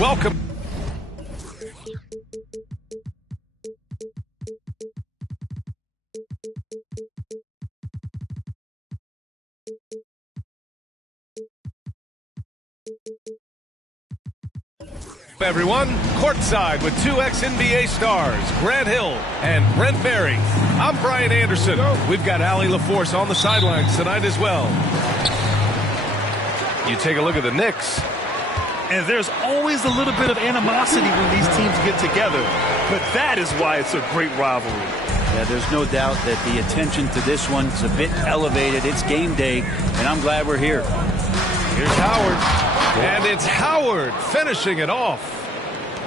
Welcome. Everyone, courtside with two ex-NBA stars, Grant Hill and Brent Barry. I'm Brian Anderson. We've got Allie LaForce on the sidelines tonight as well. You take a look at the Knicks. And there's always a little bit of animosity when these teams get together. But that is why it's a great rivalry. Yeah, there's no doubt that the attention to this one's a bit elevated. It's game day, and I'm glad we're here. Here's Howard. And it's Howard finishing it off.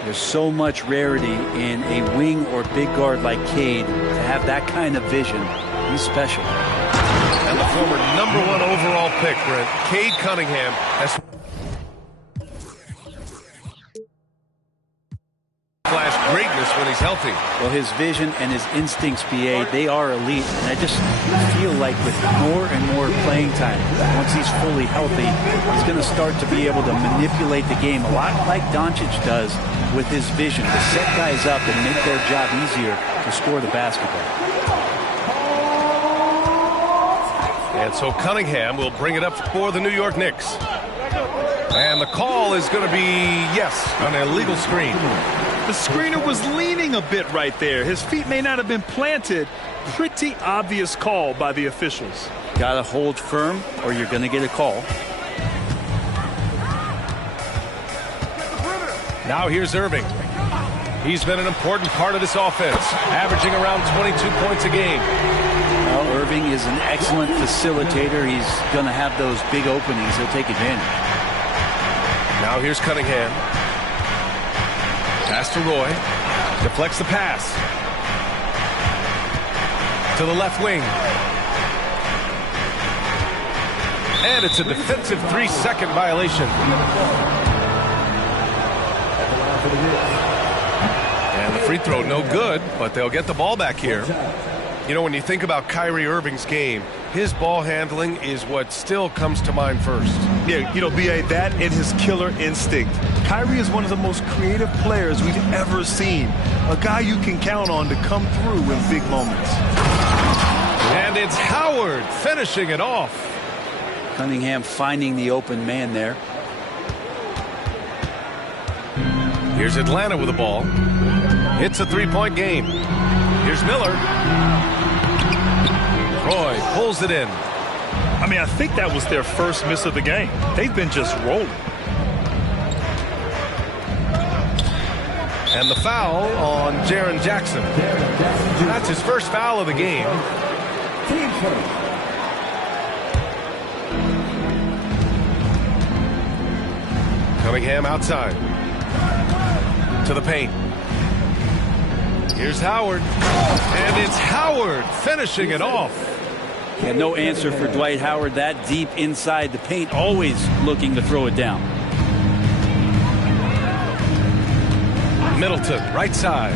There's so much rarity in a wing or big guard like Cade to have that kind of vision. He's special. And the former #1 overall pick, Brent, Cade Cunningham, has flashed greatness when he's healthy. Well, his vision and his instincts, BA, they are elite. And I just feel like with more and more playing time, once he's fully healthy, he's going to start to be able to manipulate the game a lot like Doncic does with his vision to set guys up and make their job easier to score the basketball. And so Cunningham will bring it up for the New York Knicks. And the call is going to be, yes, an illegal screen. The screener was leaning a bit right there. His feet may not have been planted. Pretty obvious call by the officials. Got to hold firm or you're going to get a call. Now here's Irving. He's been an important part of this offense, averaging around 22 points a game. Well, Irving is an excellent facilitator. He's going to have those big openings. He'll take advantage. Now here's Cunningham. Pass to Roy. Deflects the pass. To the left wing. And it's a defensive 3-second violation. And the free throw no good, but they'll get the ball back here. You know, when you think about Kyrie Irving's game, his ball handling is what still comes to mind first. Yeah, you know, B.A., that and his killer instinct. Kyrie is one of the most creative players we've ever seen. A guy you can count on to come through in big moments. And it's Howard finishing it off. Cunningham finding the open man there. Here's Atlanta with the ball. It's a three-point game. Here's Miller. Roy pulls it in. I mean, I think that was their first miss of the game. They've been just rolling. And the foul on Jaren Jackson. That's his first foul of the game. Cunningham outside. To the paint. Here's Howard. And it's Howard finishing it off. Yeah, no answer for Dwight Howard that deep inside the paint, always looking to throw it down. Middleton, right side.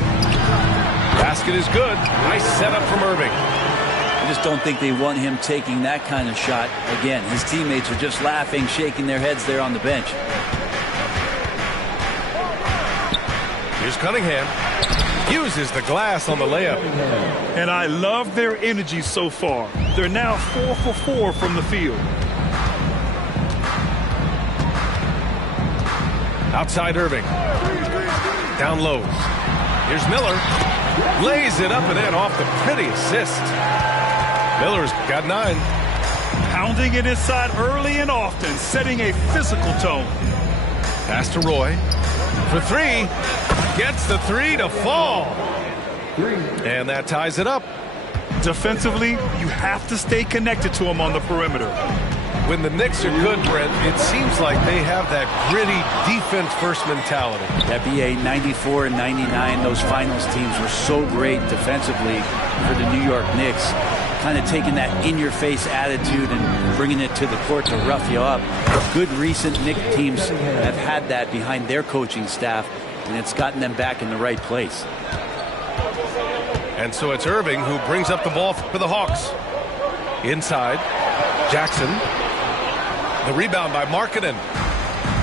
Basket is good. Nice setup from Irving. I just don't think they want him taking that kind of shot. Again, his teammates are just laughing, shaking their heads there on the bench. Here's Cunningham. Uses the glass on the layup. And I love their energy so far. They're now 4 for 4 from the field. Outside Irving. Down low. Here's Miller. Lays it up and in off the pretty assist. Miller's got 9. Pounding it inside early and often, setting a physical tone. Pass to Roy. For 3. Gets the 3 to fall. And that ties it up. Defensively, you have to stay connected to him on the perimeter. When the Knicks are good, Brent, it seems like they have that gritty defense-first mentality. That BA 94 and 99, those finals teams were so great defensively for the New York Knicks. Kind of taking that in-your-face attitude and bringing it to the court to rough you up. Good recent Knicks teams have had that behind their coaching staff, and it's gotten them back in the right place. And so it's Irving who brings up the ball for the Hawks. Inside, Jackson. The rebound by Markkanen.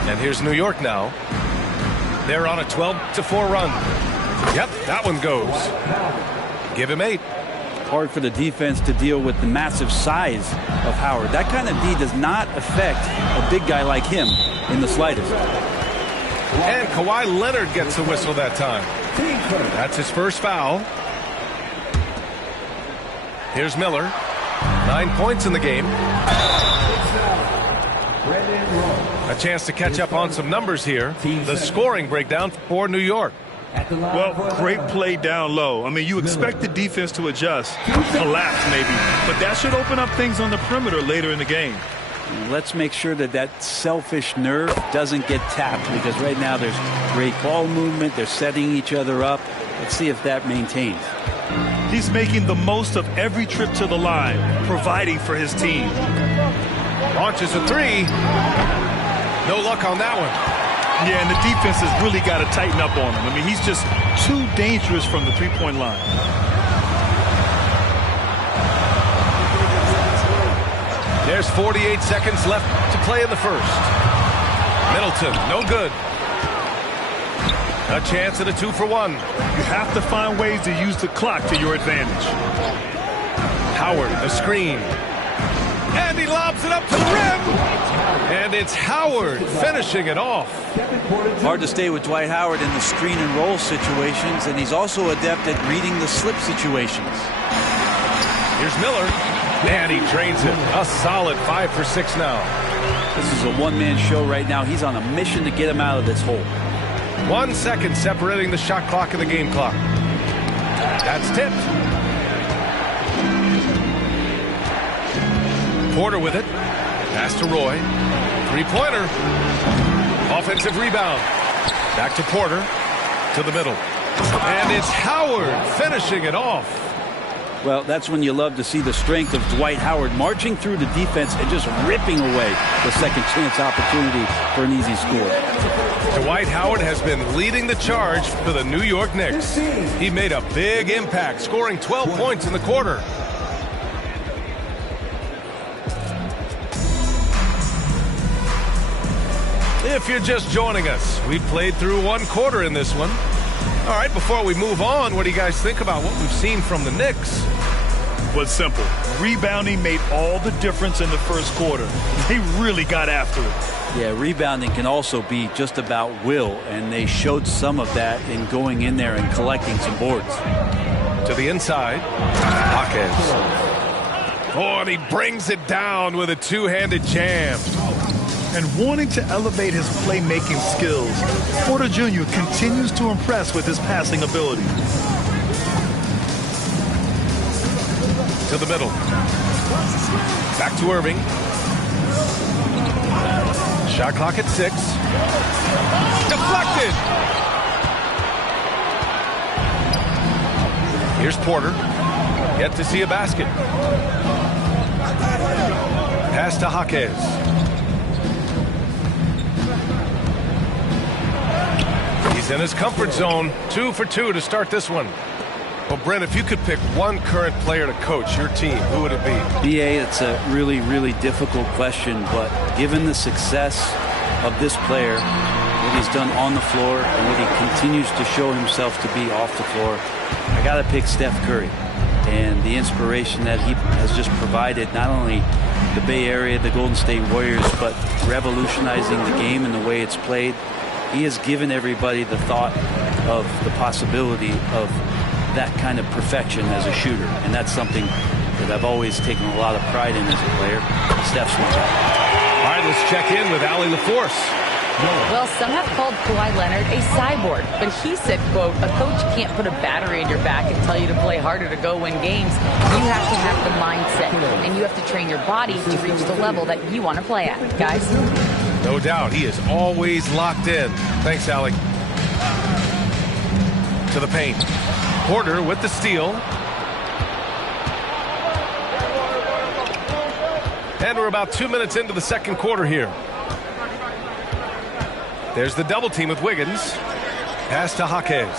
And here's New York now. They're on a 12-4 run. Yep, that one goes. Give him 8. Hard for the defense to deal with the massive size of Howard. That kind of D does not affect a big guy like him in the slightest. And Kawhi Leonard gets the whistle that time. That's his first foul. Here's Miller. 9 points in the game. A chance to catch up on some numbers here. The scoring breakdown for New York. Well, great play down low. I mean, you expect the defense to adjust, collapse maybe, but that should open up things on the perimeter later in the game. Let's make sure that that selfish nerve doesn't get tapped, because right now there's great ball movement. They're setting each other up. Let's see if that maintains. He's making the most of every trip to the line, providing for his team. Launches a 3. No luck on that one. Yeah, and the defense has really got to tighten up on him. I mean, he's just too dangerous from the three-point line. There's 48 seconds left to play in the first. Middleton, no good. A chance at a 2-for-1. You have to find ways to use the clock to your advantage. Howard, the screen. And he lobs it up to the rim. And it's Howard finishing it off. Hard to stay with Dwight Howard in the screen and roll situations, and he's also adept at reading the slip situations. Here's Miller. And he drains it. A solid 5 for 6 now. This is a one-man show right now. He's on a mission to get him out of this hole. 1 second separating the shot clock and the game clock. That's tipped. Porter with it. Pass to Roy. 3-pointer. Offensive rebound. Back to Porter. To the middle. And it's Howard finishing it off. Well, that's when you love to see the strength of Dwight Howard marching through the defense and just ripping away the second chance opportunity for an easy score. Dwight Howard has been leading the charge for the New York Knicks. He made a big impact, scoring 12 points in the quarter. If you're just joining us, we've played through 1 quarter in this one. All right, before we move on, what do you guys think about what we've seen from the Knicks? Well, it's simple. Rebounding made all the difference in the first quarter. They really got after it. Yeah, rebounding can also be just about will, and they showed some of that in going in there and collecting some boards. To the inside, Hawkins. Oh, and he brings it down with a two-handed jam. And wanting to elevate his playmaking skills, Porter Jr. continues to impress with his passing ability. To the middle. Back to Irving. Shot clock at 6. Deflected. Here's Porter. Yet to see a basket. Pass to Hawkins. He's in his comfort zone. 2 for 2 to start this one. Well, Brent, if you could pick one current player to coach your team, who would it be? BA, it's a really, really difficult question, but given the success of this player, what he's done on the floor, and what he continues to show himself to be off the floor, I got to pick Steph Curry. And the inspiration that he has just provided, not only the Bay Area, the Golden State Warriors, but revolutionizing the game and the way it's played. He has given everybody the thought of the possibility of that kind of perfection as a shooter. And that's something that I've always taken a lot of pride in as a player. Steph's one. All right, let's check in with Allie LaForce. Well, some have called Kawhi Leonard a cyborg, but he said, quote, a coach can't put a battery in your back and tell you to play harder to go win games. You have to have the mindset, and you have to train your body to reach the level that you want to play at, guys. No doubt. He is always locked in. Thanks, Allie. To the paint. Porter with the steal. And we're about 2 minutes into the second quarter here. There's the double team with Wiggins. Pass to Hawkins.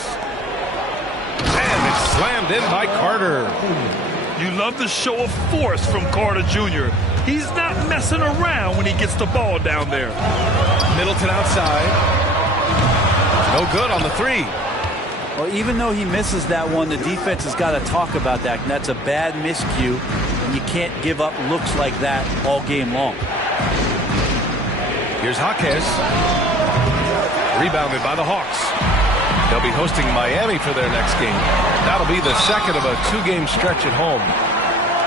And it's slammed in by Carter. You love the show of force from Carter Jr. He's not messing around when he gets the ball down there. Middleton outside. No good on the three. Well, even though he misses that one, the defense has got to talk about that. And that's a bad miscue. And you can't give up looks like that all game long. Here's Jaquez. Rebounded by the Hawks. They'll be hosting Miami for their next game. That'll be the second of a two-game stretch at home.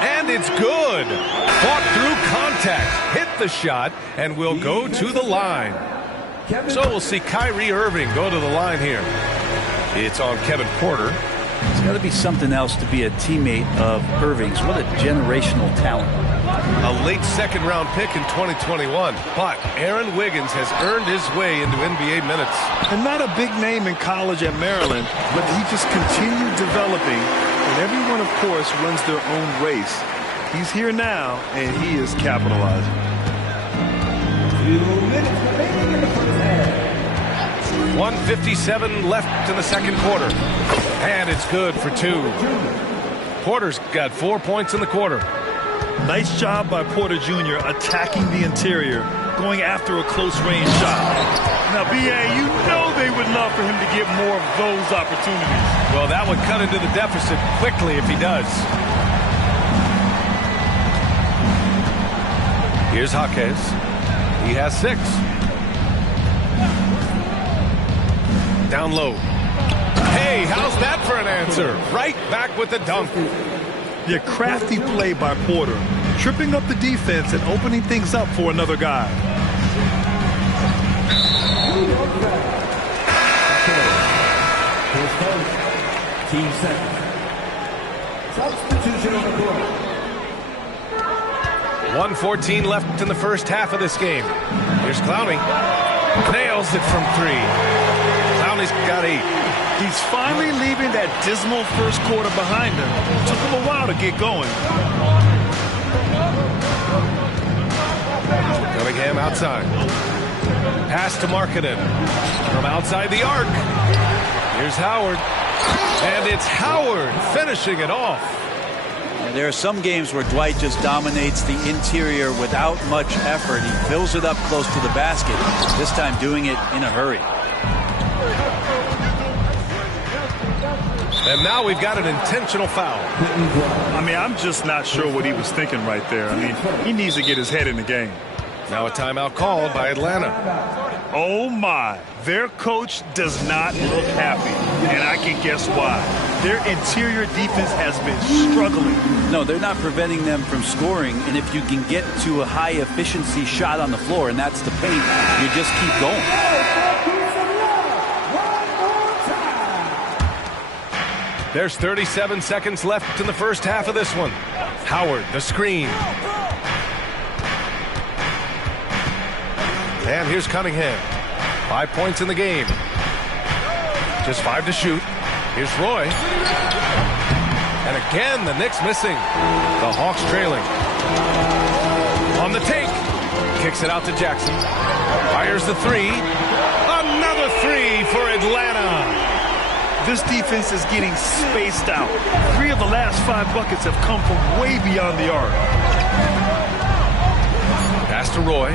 And it's good. Fought through contact, hit the shot, and will go to the line. So we'll see Kyrie Irving go to the line here. It's on Kevin Porter. It's got to be something else to be a teammate of Irving's. What a generational talent. A late second-round pick in 2021. But Aaron Wiggins has earned his way into NBA minutes. And not a big name in college at Maryland, but he just continued developing. And everyone, of course, runs their own race. He's here now, and he is capitalizing. 1:57 left in the second quarter. And it's good for two. Porter's got 4 points in the quarter. Nice job by Porter Jr. attacking the interior, going after a close-range shot. Now, B.A., you know they would love for him to get more of those opportunities. Well, that would cut into the deficit quickly if he does. Here's Jaquez. He has 6. Down low. Hey, how's that for an answer? Right back with the dunk. Yeah, crafty play by Porter, tripping up the defense and opening things up for another guy. Team second. Substitution on the court. 1:14 left in the first half of this game. Here's Clowney. Nails it from 3. Clowney's got 8. He's finally leaving that dismal first quarter behind him. Took him a while to get going. Cunningham outside. Pass to Markkanen. From outside the arc. Here's Howard. And it's Howard finishing it off. And there are some games where Dwight just dominates the interior without much effort. He fills it up close to the basket. This time doing it in a hurry. And now we've got an intentional foul. I mean, I'm just not sure what he was thinking right there. I mean, he needs to get his head in the game. Now a timeout called by Atlanta. Oh, my. Their coach does not look happy, and I can guess why. Their interior defense has been struggling. No, they're not preventing them from scoring, and if you can get to a high-efficiency shot on the floor, and that's the paint, you just keep going. There's 37 seconds left in the first half of this one. Howard, the screen. And here's Cunningham. 5 points in the game. Just 5 to shoot. Here's Roy. And again, the Knicks missing. The Hawks trailing. On the take. Kicks it out to Jackson. Fires the 3. Another 3 for Atlanta. This defense is getting spaced out. 3 of the last 5 buckets have come from way beyond the arc. Pass to Roy.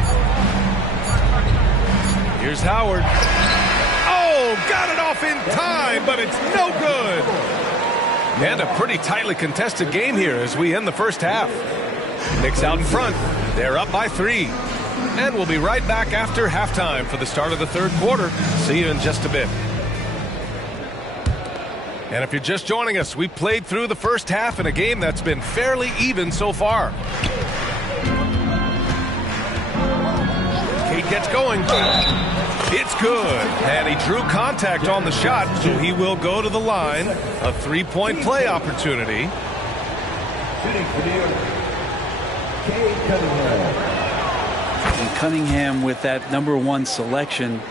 Here's Howard. Oh, got it off in time, but it's no good. And a pretty tightly contested game here as we end the first half. Knicks out in front. They're up by 3. And we'll be right back after halftime for the start of the third quarter. See you in just a bit. And if you're just joining us, we played through the first half in a game that's been fairly even so far. Cade gets going. It's good. And he drew contact on the shot, so he will go to the line. A 3-point play opportunity. And Cunningham with that #1 selection.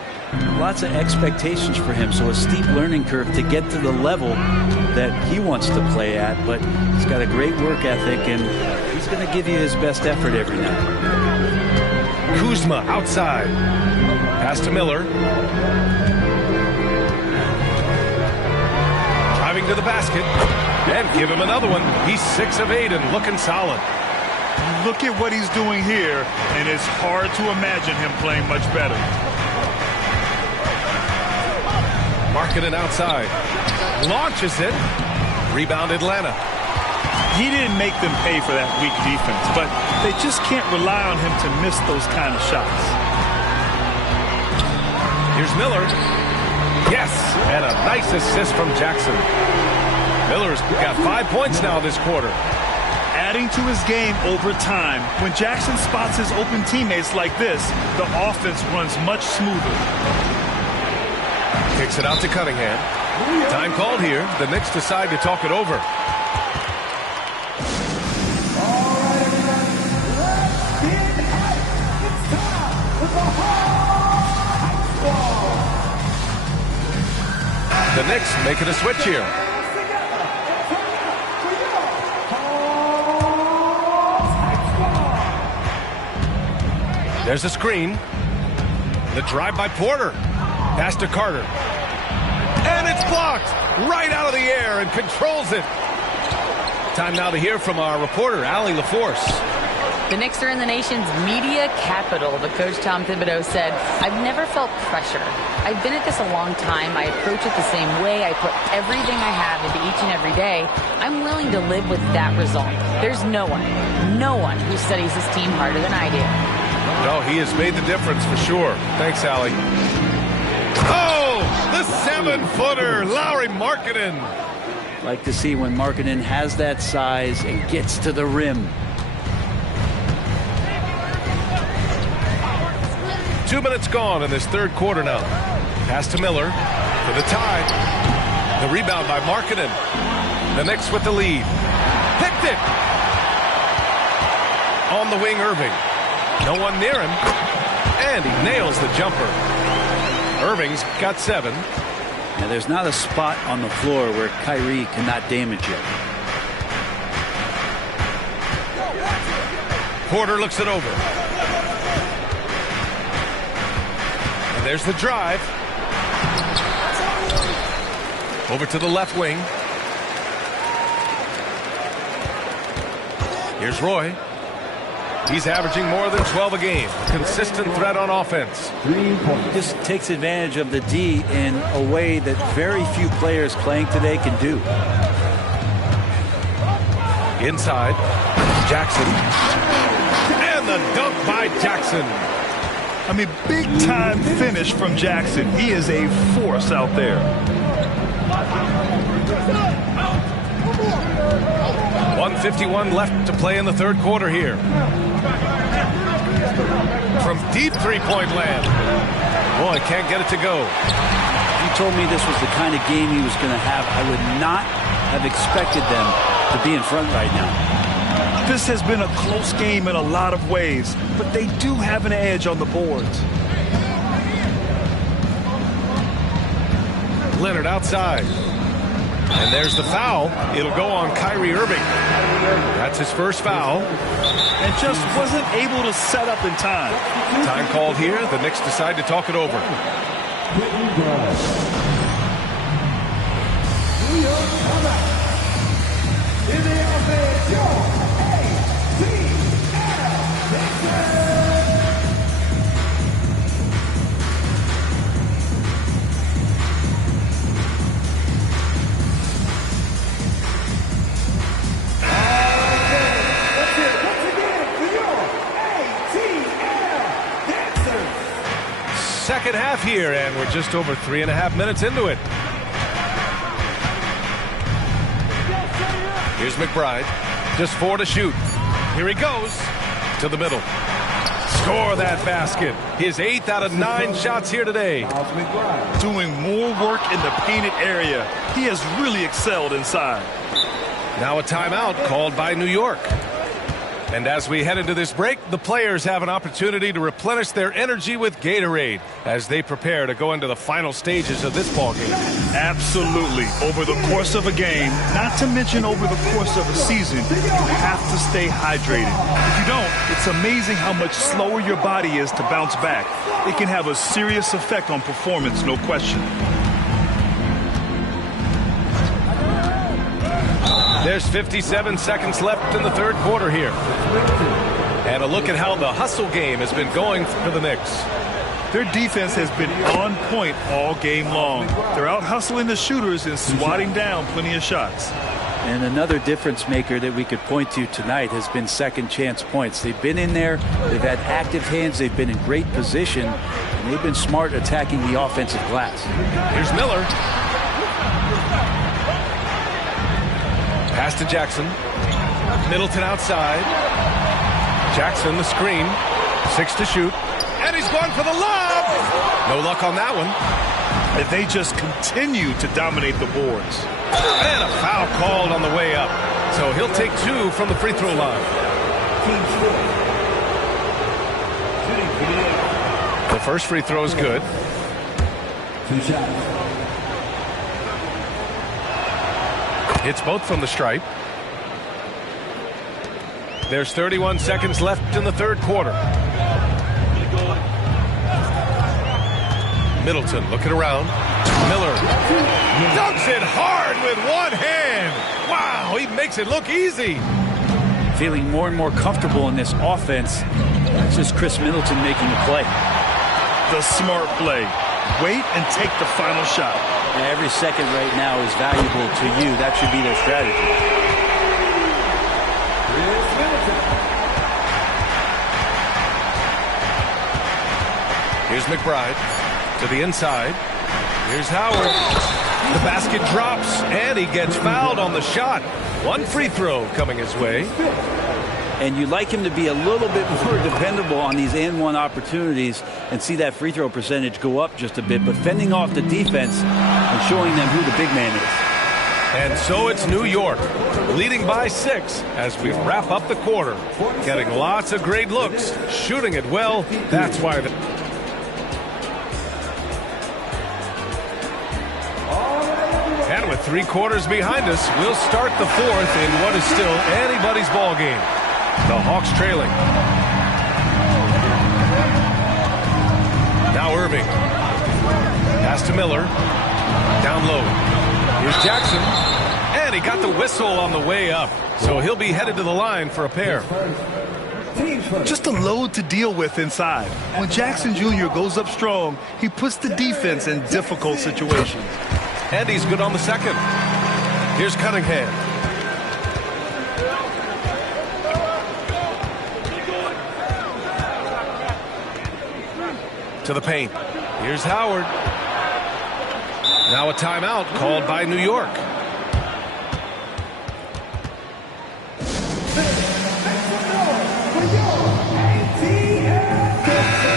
Lots of expectations for him, so a steep learning curve to get to the level that he wants to play at, but he's got a great work ethic, and he's going to give you his best effort every night. Kuzma outside. Pass to Miller. Driving to the basket. And give him another one. He's 6 of 8 and looking solid. Look at what he's doing here, and it's hard to imagine him playing much better. Markkanen outside. Launches it. Rebound Atlanta. He didn't make them pay for that weak defense, but they just can't rely on him to miss those kind of shots. Here's Miller. Yes, and a nice assist from Jackson. Miller's got 5 points now this quarter. Adding to his game over time. When Jackson spots his open teammates like this, the offense runs much smoother. Kicks it out to Cunningham. Time called here. The Knicks decide to talk it over. The Knicks making a switch here. There's a screen. The drive by Porter. Pass to Carter. And it's blocked right out of the air and controls it. Time now to hear from our reporter, Allie LaForce. The Knicks are in the nation's media capital, but Coach Tom Thibodeau said, I've never felt pressure. I've been at this a long time. I approach it the same way. I put everything I have into each and every day. I'm willing to live with that result. There's no one who studies his team harder than I do. No, he has made the difference for sure. Thanks, Allie. Oh, the 7-footer, Lauri Markkanen. Like to see when Markkanen has that size and gets to the rim. 2 minutes gone in this third quarter now. Pass to Miller for the tie. The rebound by Markkanen. The Knicks with the lead. Picked it. On the wing, Irving. No one near him. And he nails the jumper. Irving's got 7. Now, there's not a spot on the floor where Kyrie cannot damage it. Porter looks it over. And there's the drive. Over to the left wing. Here's Roy. He's averaging more than 12 a game. Consistent threat on offense. Just takes advantage of the D in a way that very few players playing today can do. Inside. Jackson. And the dunk by Jackson. I mean, big-time finish from Jackson. He is a force out there. 1:51 left to play in the third quarter here. From deep three-point land. Boy, can't get it to go. If you told me this was the kind of game he was going to have, I would not have expected them to be in front right now. This has been a close game in a lot of ways, but they do have an edge on the boards. Leonard outside. And there's the foul. It'll go on Kyrie Irving. That's his first foul. And just wasn't able to set up in time. Time called here. The Knicks decide to talk it over. Second half here, and we're just over 3.5 minutes into it. Here's McBride. Just 4 to shoot. Here he goes to the middle. Score that basket. His 8th out of 9 shots here today. Doing more work in the painted area. He has really excelled inside. Now a timeout called by New York. And as we head into this break, the players have an opportunity to replenish their energy with Gatorade as they prepare to go into the final stages of this ballgame. Absolutely. Over the course of a game, not to mention over the course of a season, you have to stay hydrated. If you don't, it's amazing how much slower your body is to bounce back. It can have a serious effect on performance, no question. There's 57 seconds left in the third quarter here. And a look at how the hustle game has been going for the Knicks. Their defense has been on point all game long. They're out hustling the shooters and swatting down plenty of shots. And another difference maker that we could point to tonight has been second chance points. They've been in there, they've had active hands, they've been in great position, and they've been smart attacking the offensive glass. Here's Miller. Pass to Jackson. Middleton outside. Jackson the screen. 6 to shoot. And he's going for the lob. No luck on that one. And they just continue to dominate the boards. And a foul called on the way up. So he'll take 2 from the free throw line. The first free throw is good. 2 shots. Hits both from the stripe. There's 31 seconds left in the third quarter. Middleton looking around. Miller dunks it hard with one hand. Wow, he makes it look easy. Feeling more and more comfortable in this offense. It's just Chris Middleton making a play. The smart play. Wait and take the final shot. And every second right now is valuable to you. That should be their strategy. Here's McBride to the inside. Here's Howard. The basket drops, and he gets fouled on the shot. One free throw coming his way. And you'd like him to be a little bit more dependable on these and-one opportunities and see that free throw percentage go up just a bit, but fending off the defense and showing them who the big man is. And so it's New York, leading by 6 as we wrap up the quarter. Getting lots of great looks, shooting it well. That's why the... And with 3 quarters behind us, we'll start the fourth in what is still anybody's ball game. The Hawks trailing. Now Irving. Pass to Miller. Down low. Here's Jackson. And he got the whistle on the way up. So he'll be headed to the line for a pair. Just a load to deal with inside. When Jackson Jr. goes up strong, he puts the defense in difficult situations. And he's good on the second. Here's Cunningham. To the paint. Here's Howard. Now a timeout called by New York.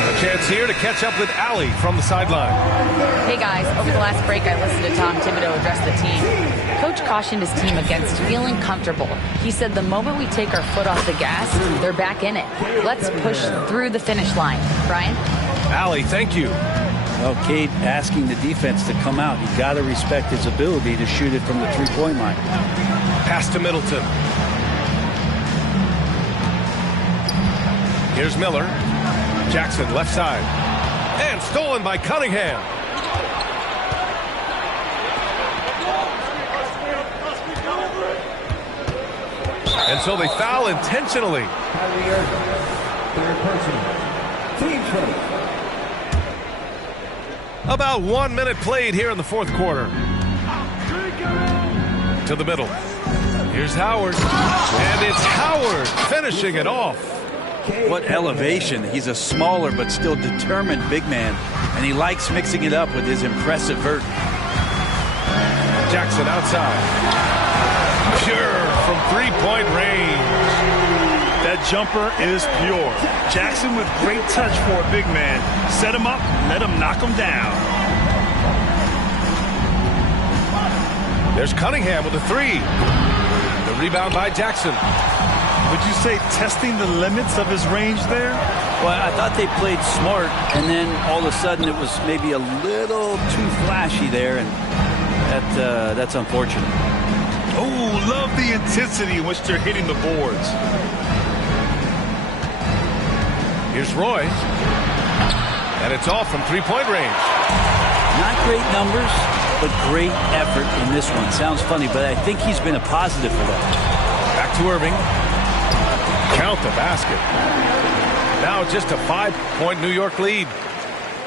A chance here to catch up with Allie from the sideline. Hey guys, over the last break I listened to Tom Thibodeau address the team. Coach cautioned his team against feeling comfortable. He said the moment we take our foot off the gas, they're back in it. Let's push through the finish line. Brian? Allie, thank you. Well, Cade asking the defense to come out. You got to respect his ability to shoot it from the three-point line. Pass to Middleton. Here's Miller. Jackson left side. And stolen by Cunningham. And so they foul intentionally. Third person. Team first. About 1 minute played here in the fourth quarter. To the middle. Here's Howard. And it's Howard finishing it off. What elevation. He's a smaller but still determined big man. And he likes mixing it up with his impressive vert. Jackson outside. Pure from three-point range. That jumper is pure. Jackson with great touch for a big man. Set him up, let him knock him down. There's Cunningham with a three. The rebound by Jackson. Would you say testing the limits of his range there? Well, I thought they played smart, and then all of a sudden it was maybe a little too flashy there, and that's unfortunate. Oh, love the intensity in which they're hitting the boards. Here's Roy. And it's off from three-point range. Not great numbers, but great effort in this one. Sounds funny, but I think he's been a positive for them. Back to Irving. Count the basket. Now just a 5-point New York lead.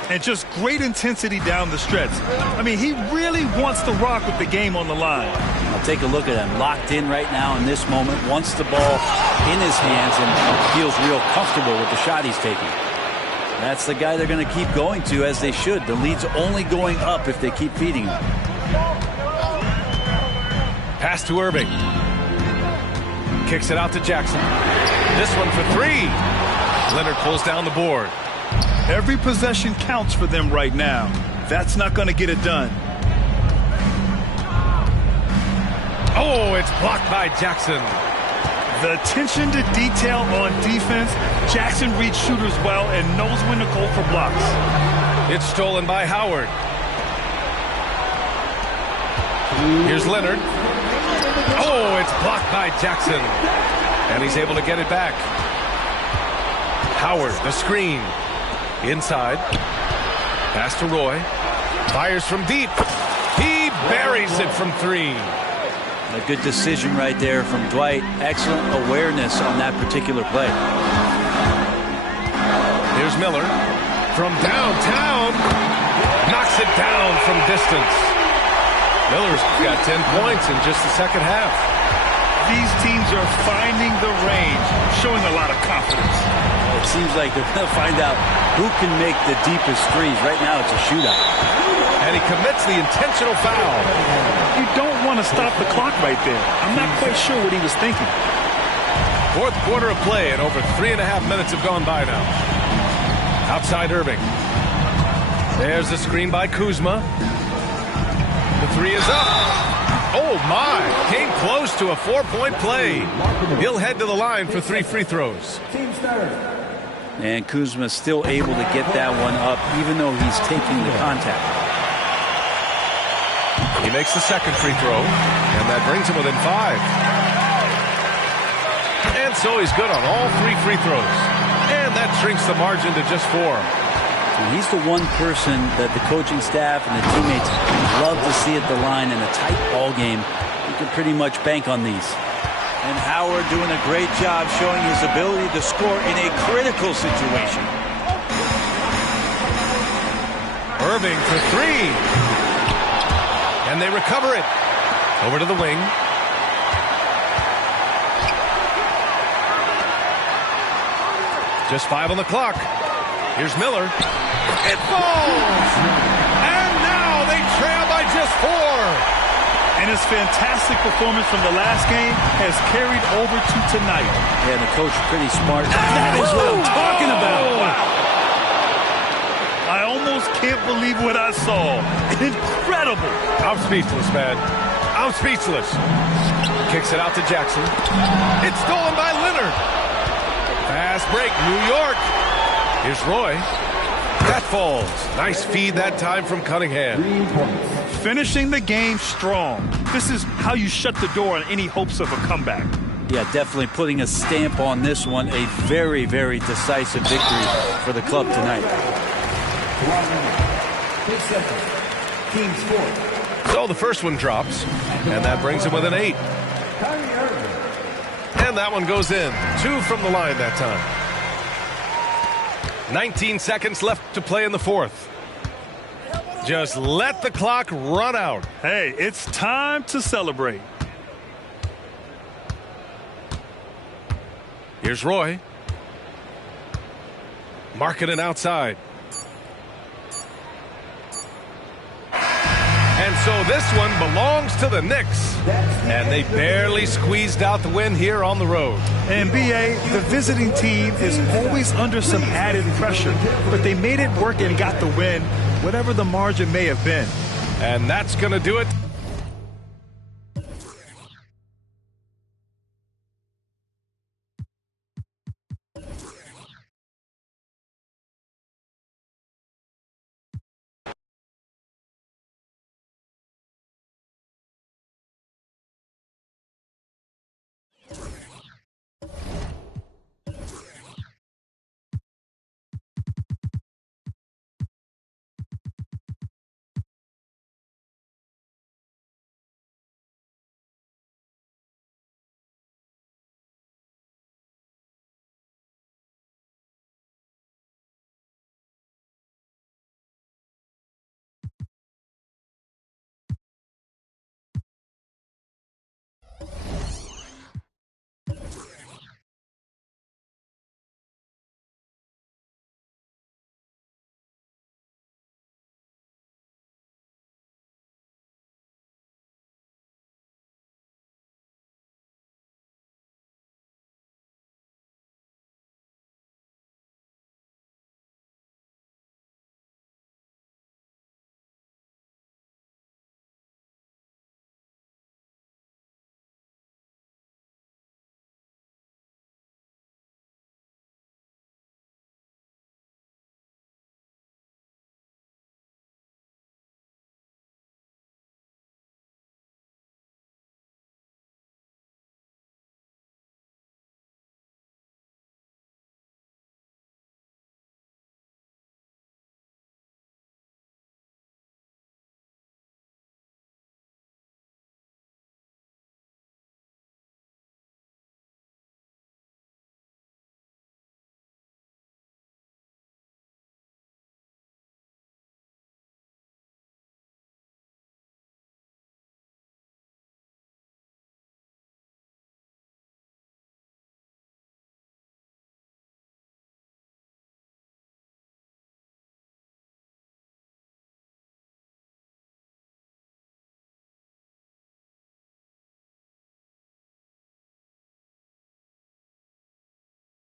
And just great intensity down the stretch. I mean, he really wants to rock with the game on the line. I'll take a look at him. Locked in right now in this moment. Wants the ball in his hands and feels real comfortable with the shot he's taking. That's the guy they're going to keep going to, as they should. The lead's only going up if they keep feeding him. Pass to Irving. Kicks it out to Jackson. This one for three. Leonard pulls down the board. Every possession counts for them right now. That's not going to get it done. Oh, it's blocked by Jackson. The attention to detail on defense. Jackson reads shooters well and knows when to go for blocks. It's stolen by Howard. Here's Leonard. Oh, it's blocked by Jackson. And he's able to get it back. Howard, the screen. Inside. Pass to Roy. Fires from deep. He buries it from three. A good decision right there from Dwight. Excellent awareness on that particular play. Here's Miller. From downtown. Knocks it down from distance. Miller's got 10 points in just the second half. These teams are finding the range, showing a lot of confidence. It seems like they're going to find out who can make the deepest threes. Right now it's a shootout. And he commits the intentional foul. You don't want to stop the clock right there. I'm not quite sure what he was thinking. Fourth quarter of play, and over 3.5 minutes have gone by now. Outside Irving. There's the screen by Kuzma. The three is up. Oh, my. Came close to a 4-point play. He'll head to the line for 3 free throws. And Kuzma still able to get that one up, even though he's taking the contact. He makes the second free throw, and that brings him within 5. And so he's good on all 3 free throws. And that shrinks the margin to just 4. And he's the one person that the coaching staff and the teammates love to see at the line in a tight ball game. You can pretty much bank on these. And Howard doing a great job showing his ability to score in a critical situation. Irving for 3. And they recover it. Over to the wing. Just 5 on the clock. Here's Miller. It falls! And now they trail by just 4. And his fantastic performance from the last game has carried over to tonight. Yeah, the coach pretty smart. That is what I'm talking about. I almost can't believe what I saw. Incredible. I'm speechless, man. I'm speechless. Kicks it out to Jackson. It's stolen by Leonard. Fast break, New York. Here's Roy. That falls. Nice feed that time from Cunningham. Finishing the game strong. This is how you shut the door on any hopes of a comeback. Yeah, definitely putting a stamp on this one. A very, very decisive victory for the club tonight. So the first one drops, and that brings him within 8. And that one goes in. 2 from the line that time. 19 seconds left to play in the fourth. Just let the clock run out. Hey, it's time to celebrate. Here's Roy. Markkanen outside. And so this one belongs to the Knicks. And they barely squeezed out the win here on the road. And BA, the visiting team is always under some added pressure. But they made it work and got the win, whatever the margin may have been. And that's going to do it.